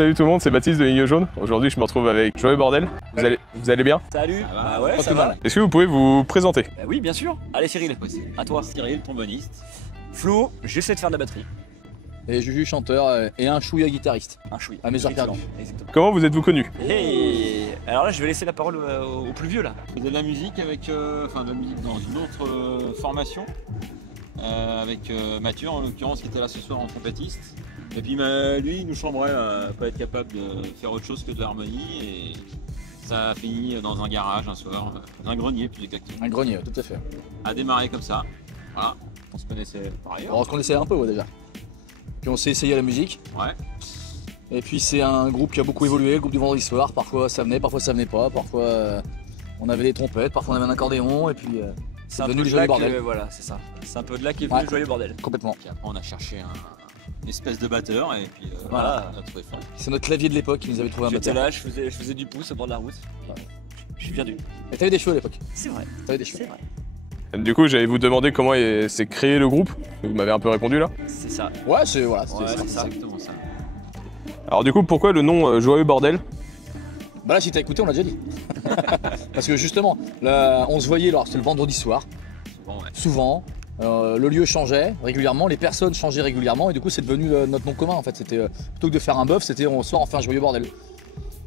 Salut tout le monde, c'est Baptiste de Ligne Jaune. Aujourd'hui, je me retrouve avec Joyeux Bordel. Vous allez bien? Salut. Ah ouais, ça va. Est-ce que vous pouvez vous présenter? Oui, bien sûr. Allez Cyril, à toi. Cyril, tromboniste. Flo, j'essaie de faire de la batterie. Et Juju, chanteur, et un chouïa guitariste. Un chouïa. À mes heures perdues. Exactement. Comment vous êtes-vous connus? Et alors là, je vais laisser la parole au plus vieux là. Je faisais de la musique avec, enfin de la musique dans une autre formation, avec Mathieu en l'occurrence qui était là ce soir en trompettiste. Et puis lui, il nous chambrait à pas être capable de faire autre chose que de l'harmonie et ça a fini dans un garage un soir, un grenier plus exactement. Un grenier, tout à fait. A démarré comme ça, voilà. On se connaissait par ailleurs. On se connaissait un peu ouais, déjà. Puis on s'est essayé à la musique. Ouais. Et puis c'est un groupe qui a beaucoup évolué, le groupe du vendredi soir. Parfois ça venait pas. Parfois on avait des trompettes, parfois on avait un accordéon. Et puis c'est devenu le Joyeux Bordel. Voilà, c'est ça. C'est un peu de là qu'est venu le Joyeux Bordel. Complètement. Puis après on a cherché une espèce de batteur et puis voilà, on a trouvé ça. C'est notre clavier de l'époque qui nous avait trouvé un J'étais batteur. là, je faisais du pouce au bord de la route. Je suis perdu. Et t'avais des cheveux à l'époque. C'est vrai. T'avais des cheveux. C'est vrai. Du coup, j'allais vous demander comment s'est créé le groupe. Vous m'avez un peu répondu là. C'est ça. Ouais, c'est voilà, c'était Ouais, ça. c'est ça. Exactement ça. Alors du coup, pourquoi le nom Joyeux Bordel? Bah là si t'as écouté on l'a déjà dit. Parce que justement, là, on se voyait, alors c'était le vendredi soir, Bon, ouais. souvent. Le lieu changeait régulièrement, les personnes changeaient régulièrement et du coup c'est devenu notre nom commun en fait. C'était plutôt que de faire un bœuf, c'était on soir on fait un Joyeux Bordel.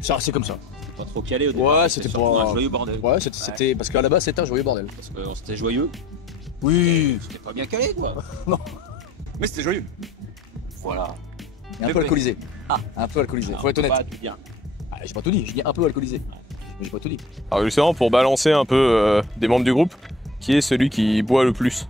C'est resté comme ça. Pas trop calé au départ. Ouais, c'était surtout pas un joyeux bordel. Ouais, c'était parce qu'à la base c'était un Joyeux Bordel. Parce qu'on s'était joyeux. Oui. C'était pas bien calé quoi. Mais c'était joyeux. Voilà. Et un peu alcoolisé. Ah. Un peu alcoolisé. Faut être honnête. Pas tout bien. Ah, j'ai pas tout dit, j'ai dit un peu alcoolisé. Mais j'ai pas tout dit. Alors justement, pour balancer un peu des membres du groupe, qui est celui qui boit le plus?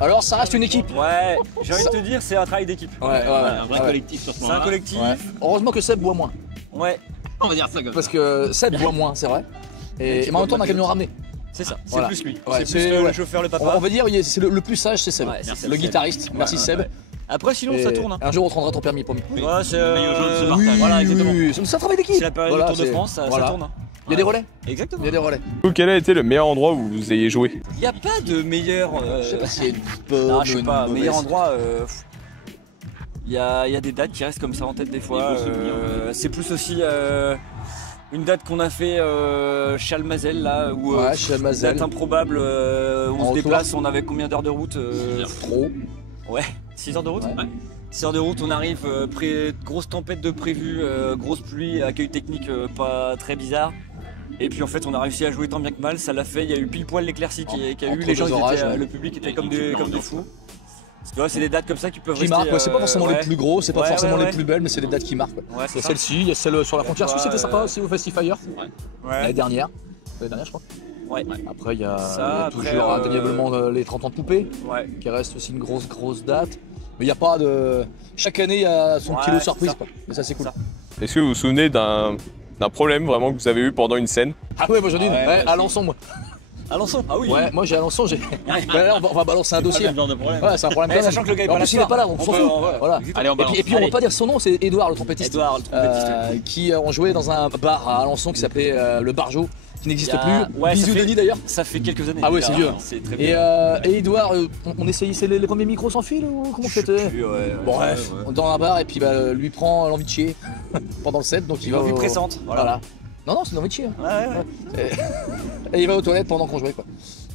Alors ça reste une équipe. Ouais, j'ai envie de te dire, c'est un travail d'équipe. Ouais. Un vrai collectif sur ce C'est un moment-là. collectif. Ouais. Heureusement que Seb boit moins. Ouais, On va dire ça comme Parce ça. que Seb boit moins, c'est vrai. Et mais en même temps on a un camion ramené. c'est ça. C'est Voilà. plus lui. Ouais, c'est plus c'est- le ouais. chauffeur, le On papa. va dire c'est le plus sage c'est Seb. Ouais, c'est Seb. Le guitariste. Merci Seb. Après, sinon, Et ça tourne. Hein. Un jour on te rendra ton permis promis. Ouais, c'est. Le maillot jaune se partage. Oui, Voilà, exactement. oui, c'est un travail d'équipe. C'est la période Voilà, du Tour de c'est- France, ça voilà. tourne. Hein. Il y a des relais. Exactement. Il y a des relais. Du coup, quel a été le meilleur endroit où vous ayez joué? Il n'y a pas de meilleur. Je sais pas s'il y a une bonne Non, ou je sais une pas, mauvaise. meilleur endroit. Il y a des dates qui restent comme ça en tête des fois. Des beaux souvenirs. C'est plus aussi une date qu'on a fait Chalmazel là, où Ouais, Chalmazel. date improbable où on En se retour. déplace, on avait combien d'heures de route Trop. Ouais, 6 heures de route. Ouais. 6 heures de route, on arrive, grosse tempête de prévu, grosse pluie, accueil technique pas très bizarre. Et puis en fait on a réussi à jouer tant bien que mal, ça l'a fait, il y a eu pile poil l'éclaircie qui a eu, Entre les gens deux qui orages, étaient, ouais. le public était Et comme une des ambiance. fous. Tu vois, c'est des dates comme ça qui peuvent Qui rester. marquent, ouais, c'est pas forcément les ouais. plus gros, c'est pas Ouais, forcément ouais, les plus belles, mais c'est des dates qui marquent. Ouais, Il y c'est a ça. celle-ci, il y a celle sur la frontière suisse, c'était sympa Ouais. aussi au Festifire. Ouais. L'année dernière. L'année dernière, je crois. Ouais. Après, il y a, Ça, il y a après, toujours indéniablement les 30 ans de poupée, Ouais. qui reste aussi une grosse date. Mais il n'y a pas de. Chaque année, il y a son Ouais, kilo c'est surprise, ça. quoi. Mais ça, c'est cool. Ça. Est-ce que vous vous souvenez d'un problème vraiment que vous avez eu pendant une scène? Ah ouais, moi j'en ai une. Ouais, Ouais, bah, Alençon, moi. Alençon. Ah oui. Ouais, moi j'ai Alençon, j'ai. Ouais, on va balancer un dossier. Pas le genre de problème. Ouais, c'est un problème. Mais quand même. sachant que le gars est En pas là plus, ce il est soir. pas là, on On s'en peut- fout. on va- Voilà. Allez, on Et balance. puis on va Allez. pas dire son nom, c'est Edouard, le trompettiste. Edouard, le trompettiste. Qui ont joué dans un bar à Alençon qui s'appelait le Barjo, qui n'existe Il y a- plus. ouais, ça Bisous fait- Denis d'ailleurs. Ça fait quelques années. Ah ouais, c'est vieux. C'est très Et, vieux. et Edouard, on essayait, c'est les premiers micros sans fil ou comment c'était? Bon, bref, ouais. on est dans un bar et puis bah, lui prend l'envie de chier pendant le set, donc il va. Envie au- pressante. Voilà. Non, c'est l'envie de chier. Hein. Ouais, ouais. Et il va aux toilettes pendant qu'on jouait quoi.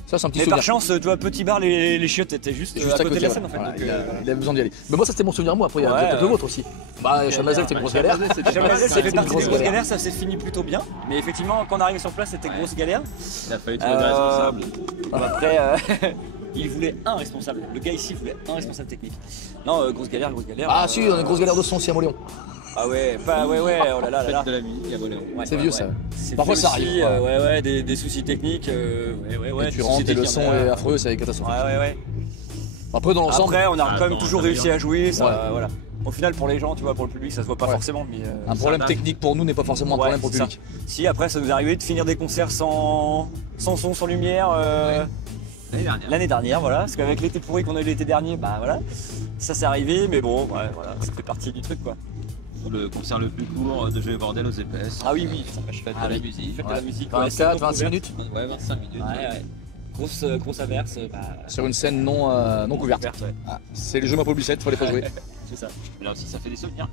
Ça, c'est un petit Mais souvenir. par chance, tu vois, petit bar, les chiottes étaient juste, Juste à côté de la ouais. scène en fait. Voilà, donc, il avait besoin d'y aller. Mais moi, ça c'était mon souvenir, moi. Après, il y a Ouais, peut-être le ouais. vôtre aussi. Bah, Chalmazel, c'était une grosse galère. Chalmazel, ça fait une partie grosse des grosses galère. galères, ça s'est fini plutôt bien. Mais effectivement, quand on arrive sur place, c'était grosse galère. Il a fallu trouver des responsables. Après, il voulait un responsable. Le gars ici voulait un responsable technique. Non, grosse galère, grosse galère. Ah, si, on a une grosse galère de son aussi à Moléon. Ah ouais, pas, ouais, oh là là là là. Fête de la musique à Moléon. Ouais, C'est ouais, vieux ouais. ça. C'est Parfois, fait ça aussi, arrive, ouais, des soucis techniques. Ouais, Et tu des rentres soucis et le techniques, son ouais. est affreux, c'est catastrophique. Ouais. Après, dans l'ensemble, Après, on a quand même attends, toujours ça réussi va à jouer. Ça, Ouais. voilà. Au final, pour les gens, tu vois, pour le public, ça se voit pas Ouais. forcément. Mais, un problème ça technique pour nous n'est pas forcément un Ouais, problème pour le c'est public. Si, après, ça nous est arrivé de finir des concerts sans son, sans lumière. L'année dernière. L'année dernière, voilà, parce qu'avec l'été pourri qu'on a eu l'été dernier, bah voilà, ça s'est arrivé, mais bon, ouais, voilà, ça fait partie du truc quoi. Le concert le plus court de Joyeux Bordel aux EPS. Ah oui, ça fête Fête de la musique. Fête de la musique, 24, ouais, 26 minutes Ouais, 25 minutes. Ouais. Grosse averse, bah, sur une scène non couverte. ouverte, ouais. Ah, c'est le jeu Mapo Bussette, faut les pas jouer. C'est ça. Mais là aussi, ça fait des souvenirs.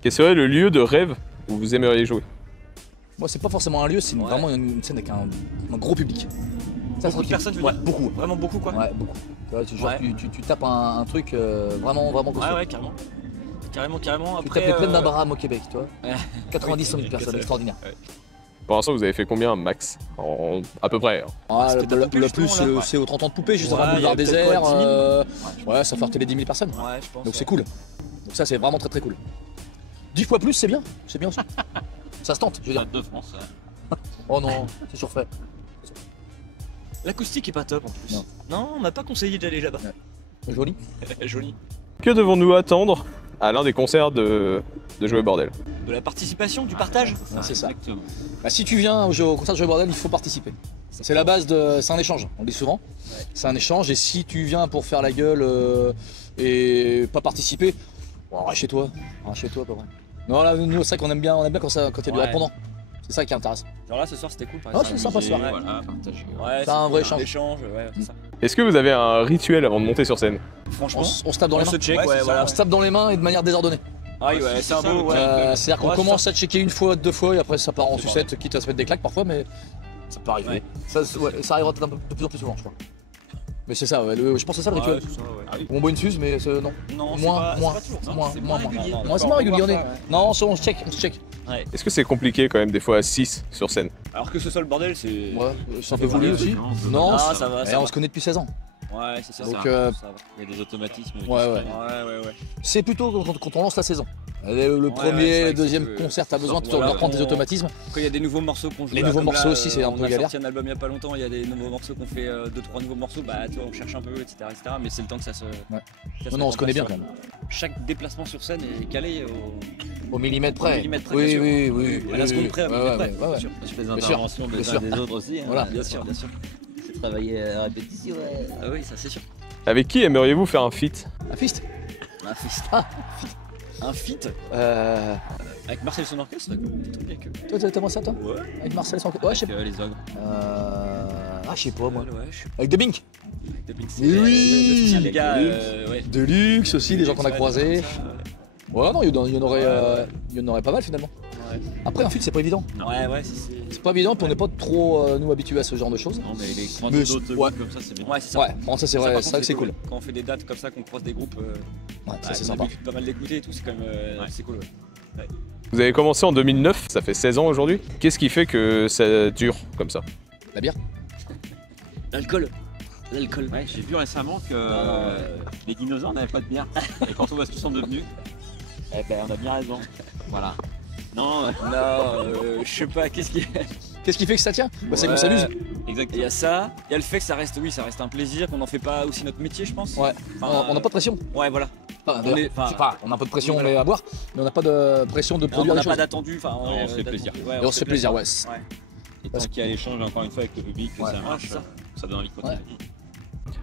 Quel serait le lieu de rêve où vous aimeriez jouer? Moi, c'est pas forcément un lieu, c'est vraiment une scène avec un gros public. Ça, Beaucoup de personnes, tu veux ouais, dire beaucoup. Vraiment beaucoup, quoi. Ouais, beaucoup. Tu vois, genre, Ouais. tu tapes un truc vraiment costaud. Ouais, carrément. Carrément. Tu Après, tapes plein d'Abraham au Québec, tu vois. Ouais. 90 100 000 Oui, personnes, c'est- extraordinaire. Pour l'instant, vous avez fait combien max à peu près, hein. Ah, c'était le ta poupée, le plus, justement, là. c'est au 30 ans de poupée, juste Ouais, avant le il y a boulevard peut-être désert. quoi, 10 000? Ouais, ça fait les 10 000 personnes. Ouais, je pense. Donc c'est cool. Donc ça, c'est vraiment très cool. 10 fois plus, c'est bien. C'est bien aussi. Ça se tente, je veux dire. Stade de France. Oh non, c'est surfait. L'acoustique est pas top en plus. Non. Non, on m'a pas conseillé d'aller là-bas. Joli. Joli. Que devons-nous attendre à l'un des concerts de Jouer Bordel? De la participation, du partage. Ouais, c'est ça. Exactement. Bah, si tu viens au concert de Jouer Bordel, il faut participer. C'est la base de. C'est un échange, on le dit souvent. Ouais. C'est un échange et si tu viens pour faire la gueule et pas participer, bon, reste chez toi. Reste chez toi, pas vrai. Non, là, nous, c'est vrai qu'on aime bien quand il y a du Ouais. répondant. C'est ça qui intéresse. Genre là, ce soir, c'était cool par Ah, exemple. c'est sympa, ce soir. Ouais. Voilà, partager. Ouais, C'est un vrai cool, échange. Ouais, c'est ça. Est-ce que vous avez un rituel avant de monter sur scène? Franchement, On se tape dans on les mains. se check, Ouais, ouais, c'est ça, voilà. On se tape dans les mains et de manière désordonnée. Ah oui, ouais, c'est c'est un ça, beau, le ouais. C'est-à-dire qu'on Ouais, commence à checker une fois, deux fois et après ça part en C'est sucette, quitte à se mettre des claques parfois, mais ça peut arriver. Ouais. Ça arrivera peut-être de plus en plus souvent, je crois. Mais c'est ça, ouais, je pense que c'est ça le rituel. Ouais, tout ça, ouais. Ah oui. On boit une suze, mais non. Non, c'est Moins, pas- c'est moins, pas toujours ça. moins, C'est moins, moins régulier. moins. Ouais, c'est moins régulier, on est. Ouais. Non, on se check, on se check. Est-ce que c'est compliqué quand même des fois à 6 sur scène? Alors que ce soit le bordel, c'est. Ouais, c'est un peu voulu aussi. Non, Ah, c'est- ça va, eh, ça on va. se connaît depuis 16 ans. Ouais, c'est ça. Donc, ça euh, va. Il y a des automatismes. Ouais, ouais. Ouais. C'est plutôt quand on lance la saison. Le ouais, premier, c'est vrai le que deuxième c'est- concert, t'as besoin de voilà, reprendre tes on- automatismes. Quand il y a des nouveaux morceaux qu'on joue. Les là, nouveaux comme morceaux là, aussi, c'est un peu On a galère. sorti un album il y a pas longtemps, il y a des nouveaux morceaux qu'on fait, 2-3 nouveaux morceaux, bah tu vois, on cherche un peu, etc. Mais c'est le temps que ça se. Ouais. ça Non, non, on se connaît bien quand même. Chaque déplacement sur scène est calé Au millimètre près. Au millimètre près, Oui, bien sûr. oui, oui. à la oui, seconde oui. près, à Ouais, millimètre ouais, près, ouais, ouais. bien sûr. Je fais des Bien sûr, interventions bien des sûr. uns des autres aussi. hein. Voilà. Bien sûr, bien sûr. C'est travailler à répétition. Ah oui, ça c'est sûr. Avec qui aimeriez-vous faire un feat? Un fist. Un feat. Un feat Euh. avec Marcel son orchestre, plutôt bien que. Toi, t'aimerais ça, toi Ouais. Avec Marcel sans. Ouais, je sais pas. Les ogres. Ah, je sais pas, moi. Ouais, je suis Avec The Bink. de Pink Mais oui, le style, les gars, Deluxe. ouais. Deluxe aussi, les gens qu'on a Ouais, croisés. comme ça, Ouais, non, il y en aurait pas mal finalement. ouais. Après, un feat, c'est pas évident. Ouais, C'est pas évident, puis on n'est pas trop, nous, habitués à ce genre de choses. Non, mais les Mais croiser d'autres ouais. groupes comme ça, c'est bien. Ouais, c'est ça. Ouais, bon, ça, c'est Ça, vrai, par c'est contre, vrai que c'est cool. Quand on fait des dates comme ça, qu'on croise des groupes, Ouais, ça, c'est on a sympa. l'habitude pas mal d'écouter et tout, c'est quand même c'est cool. Ouais. Vous avez commencé en 2009, ça fait 16 ans aujourd'hui. Qu'est-ce qui fait que ça dure comme ça? La bière. L'alcool. L'alcool. Ouais, j'ai vu récemment que les dinosaures n'avaient pas de bière. Et quand on voit ce qu'ils sont devenus, eh ben on a bien raison. Voilà. Non, Non, je sais pas, qu'est-ce qui. Qu'est-ce qui fait que ça tient Bah, c'est qu'on Ouais. s'amuse. Il exactement. y a ça, il y a le fait que ça reste, oui, ça reste un plaisir, qu'on n'en fait pas aussi notre métier, je pense. Ouais. Enfin, On n'a pas de pression. Ouais, voilà. Enfin, On d'ailleurs, est- enfin, je sais pas, on a un peu de pression, oui, on voilà. est à boire, mais on n'a pas de pression de On produire n'a les pas choses. d'attendu, enfin, Non, on se fait d'attendu. plaisir. Ouais, Et on se fait plaisir, ouais. Et tant qu'il y a l'échange encore une fois avec le public, que Ouais. ça marche, Ouais, c'est ça. ça donne envie de continuer.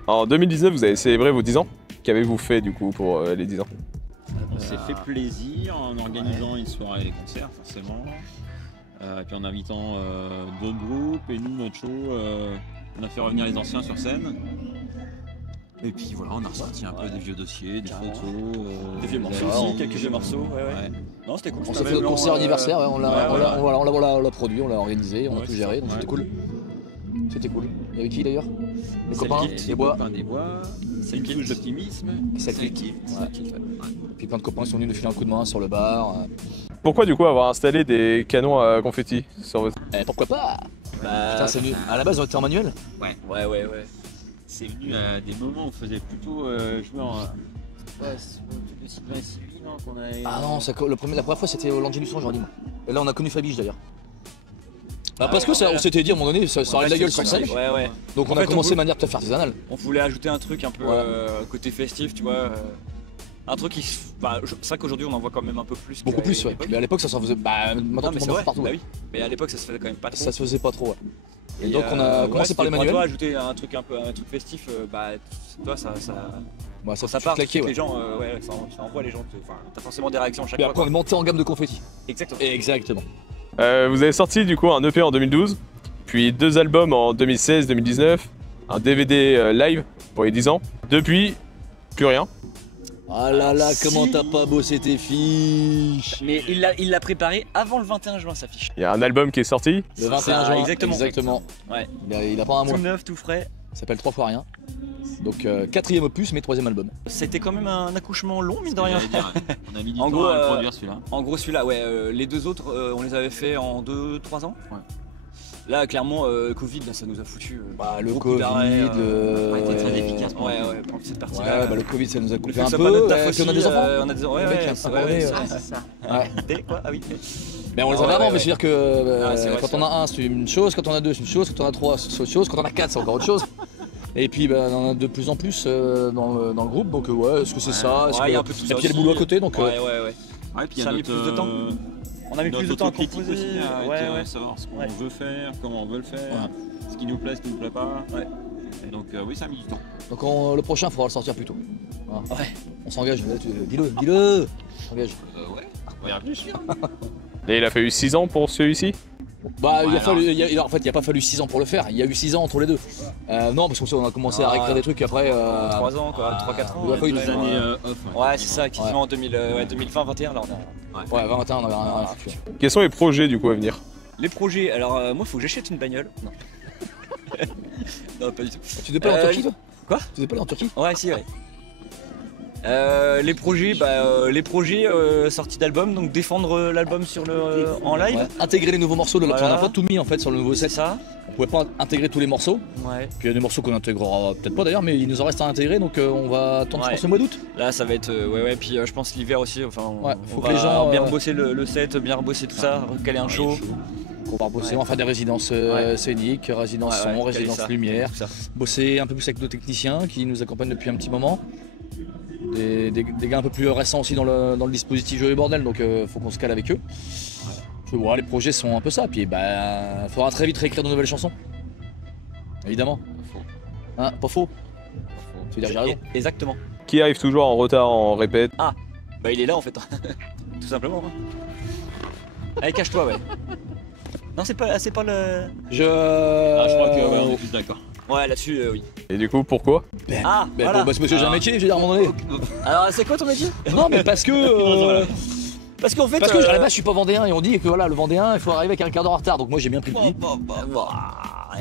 En 2019, vous avez célébré vos 10 ans. Qu'avez-vous fait du coup pour les 10 ans? On s'est fait plaisir en organisant une soirée et des concerts, forcément. Et puis en invitant d'autres groupes. Et nous, notre show, on a fait revenir les anciens sur scène. Et puis voilà, on a ressorti un peu des vieux dossiers, des Carrément. photos. Des vieux morceaux Ouais, aussi, quelques vieux morceaux. Ouais. Non, c'était cool. On c'était s'est fait un notre événement, concert anniversaire, ouais, on l'a ouais. produit, on l'a organisé, on a Ouais, tout c'est géré, ça. donc c'était Ouais. cool. C'était cool. Il y avait qui d'ailleurs Les Celle copains, qui- les bois, Des bois, C'est une le touche d'optimisme. Celle qui- qui. Ouais. et puis plein de copains qui sont venus nous filer un coup de main sur le bar. Pourquoi du coup avoir installé des canons à confetti sur votre... Pourquoi pas Bah, Putain, c'est venu. À la base, on était en manuel. ouais. C'est venu à des moments où on faisait plutôt jouer en. Ouais, c'est le Sylvain et Sylvie, non qu'on a. Ah non, la première fois c'était au Langelusson, j'aurais dit moi. Et là, on a connu Fabiche d'ailleurs. Bah, parce que ça, on s'était dit à un moment donné, ça aurait la gueule sur scène. Ouais. Donc on En a fait, commencé on de manière tout à fait artisanale. On voulait ajouter un truc un peu Ouais. côté festif, tu vois. Un truc qui. Bah, c'est vrai qu'aujourd'hui on en voit quand même un peu plus. Beaucoup qu'à plus, ouais. l'époque. Mais à l'époque, ça s'en faisait. Bah, maintenant, Non, mais tout c'est le monde en vrai, fait partout. bah ouais. oui. Mais à l'époque ça se faisait quand même pas trop. Ça se faisait pas trop, ouais. Et donc, on a commencé par les Toi, manuels. ajouter un truc festif, bah, toi, ça Bah, ça ça fait part. claquer, Les ouais. gens, ouais, ça envoie les gens. Enfin, t'as forcément des réactions à chaque Mais fois. après, on quoi. est monté en gamme de confetti. Exactement. Exactement. Vous avez sorti du coup un EP en 2012, puis 2 albums en 2016-2019, un DVD live pour les 10 ans. Depuis, plus rien. Ah là là, Si. comment t'as pas bossé tes fiches? Mais il l'a préparé avant le 21 juin, sa fiche. Il y a un album qui est sorti. Le 21 Ça, juin, exactement. Ouais. Il a pas un mois. Tout neuf, tout frais. Il s'appelle 3 fois rien. Donc 4e opus, mais 3e album. C'était quand même un accouchement long, mine de rien. J'allais dire, on a mis du En temps gros, à le produire celui-là. En gros, celui-là, ouais. Les deux autres, on les avait fait en 2-3 ans. Ouais. Là, clairement, Covid, là, ça nous a foutu. Bah, le beaucoup Covid, d'arrêts, Ouais, t'es très efficace. Ouais, pour cette Ouais, partie-là. bah, le Covid, ça nous a Le coupé fait un que ce peu. soit pas notre taf Puis aussi, on a des enfants. on a des enfants. Ouais, Le mec, ouais, il a c'est pas ouais, parlé, ouais, ouais. c'est ça. Ouais. Des quoi? Ah oui. Mais on les Ah avait ouais, avant, ouais, mais c'est-à-dire que Ah, c'est vrai, quand c'est on a un, c'est une chose, quand on a deux, c'est une chose, quand on a trois, c'est autre chose, quand on a quatre, c'est encore autre chose. Et puis bah, on en a de plus en plus dans le groupe, donc ouais, est-ce que c'est ça? Est-ce Ouais, que- il y a un peu tout et ça puis il y a le aussi. boulot à côté, donc Ouais, ouais. Ouais, puis il y Ça a a mis notre, plus de temps. On a mis plus de temps à autocritique composer. aussi, avec Ouais. savoir ce qu'on Ouais. veut faire, comment on veut le faire, Ouais. ce qui nous plaît, ce qui nous plaît pas. Ouais. Donc oui, ça a mis du temps. donc le prochain, il faudra le sortir plus tôt. Voilà. Ouais. On s'engage, dis-le, on s'engage. Ouais, on va y réfléchir. Et il a fallu 6 ans pour celui-ci. Bah, Ouais, en fait, il n'y a pas fallu 6 ans pour le faire, il y a eu 6 ans entre les deux. Non, parce qu'on a commencé à réécrire des trucs après. 3 ans, quoi, 3-4 ans. Il a fallu Deux Ouais. années off. Ouais, c'est ça, quasiment en 2020-21, là, on a. Ouais, 21, on avait rien à foutre. Quels sont les projets du coup à venir? Les projets, alors moi, il faut que j'achète une bagnole. Non. Non, pas du tout. Tu t'es pas allé en Turquie, toi? Quoi? Tu t'es pas allé en Turquie? Ouais, si, ouais. Les projets sortis d'album, donc défendre l'album en live. Ouais. Intégrer les nouveaux morceaux, Voilà. on n'a pas tout mis en fait sur le nouveau C'est set. ça. On pouvait pas intégrer tous les morceaux. Ouais. Puis il y a des morceaux qu'on intégrera peut-être pas d'ailleurs, mais il nous en reste à intégrer, donc on va attendre, je Ouais. pense, le mois d'août. Là, ça va être. Ouais. Puis je pense l'hiver aussi. Enfin, Ouais, on faut que va les gens, bien rebosser le set, bien rebosser tout ça, recaler un show. On va bosser, Ouais. on va faire des résidences scéniques, résidences son, caler résidences ça, lumière. tout ça. Bosser un peu plus avec nos techniciens qui nous accompagnent depuis un petit moment. Des gars un peu plus récents aussi dans le dispositif Joyeux Bordel, donc faut qu'on se cale avec eux. Je vois, les projets sont un peu ça, puis bah faudra très vite réécrire de nouvelles chansons. Évidemment. Hein, pas faux. Tu veux dire j'ai raison. Exactement. Qui arrive toujours en retard en répète? Bah, il est là en fait. Tout simplement. Hein. Allez, cache-toi, ouais. Non, c'est pas le. Je crois que on est tous d'accord. Ouais, là-dessus, oui. Et du coup, pourquoi? Ah, Ben, voilà. bon, parce que j'ai un métier, je veux dire à un moment donné. Alors, c'est quoi ton métier? Non, mais parce que. Parce qu'en fait. Parce que à la base, je suis pas vendéen et on dit que voilà, le vendéen, il faut arriver avec un quart d'heure en retard. Donc moi, j'ai bien pris le pli.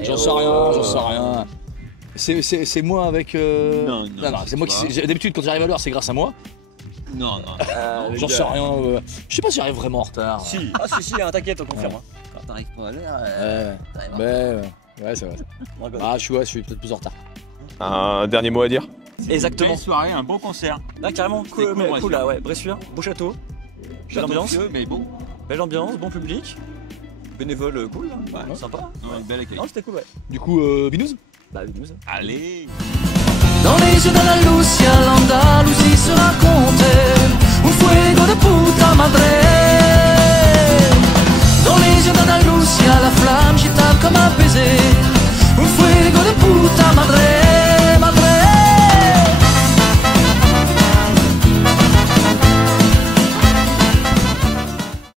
J'en sais rien. C'est moi avec. Non, c'est moi qui. D'habitude, quand j'arrive à l'heure, c'est grâce à moi. Non. J'en sais rien. Je sais pas si j'arrive vraiment en retard. Si, si, t'inquiète, on confirme. Quand t'arrives pas à l'heure. Ouais, c'est vrai. Ah, je suis peut-être plus en retard. Un dernier mot à dire? Exactement. Belle soirée, un bon concert. Là, carrément, C'était cool, cool, cool là, ouais. Bressuire, beau château. Belle ambiance. Château mais bon. Belle ambiance, bon public. Bénévole, cool, là. Ouais. Sympa. Ouais, belle accueil. Non, c'était cool, ouais. Du coup, Binous? Bah, nous. Allez. Dans les yeux de la Lucia, l'Andalousie se racontait un fuego de puta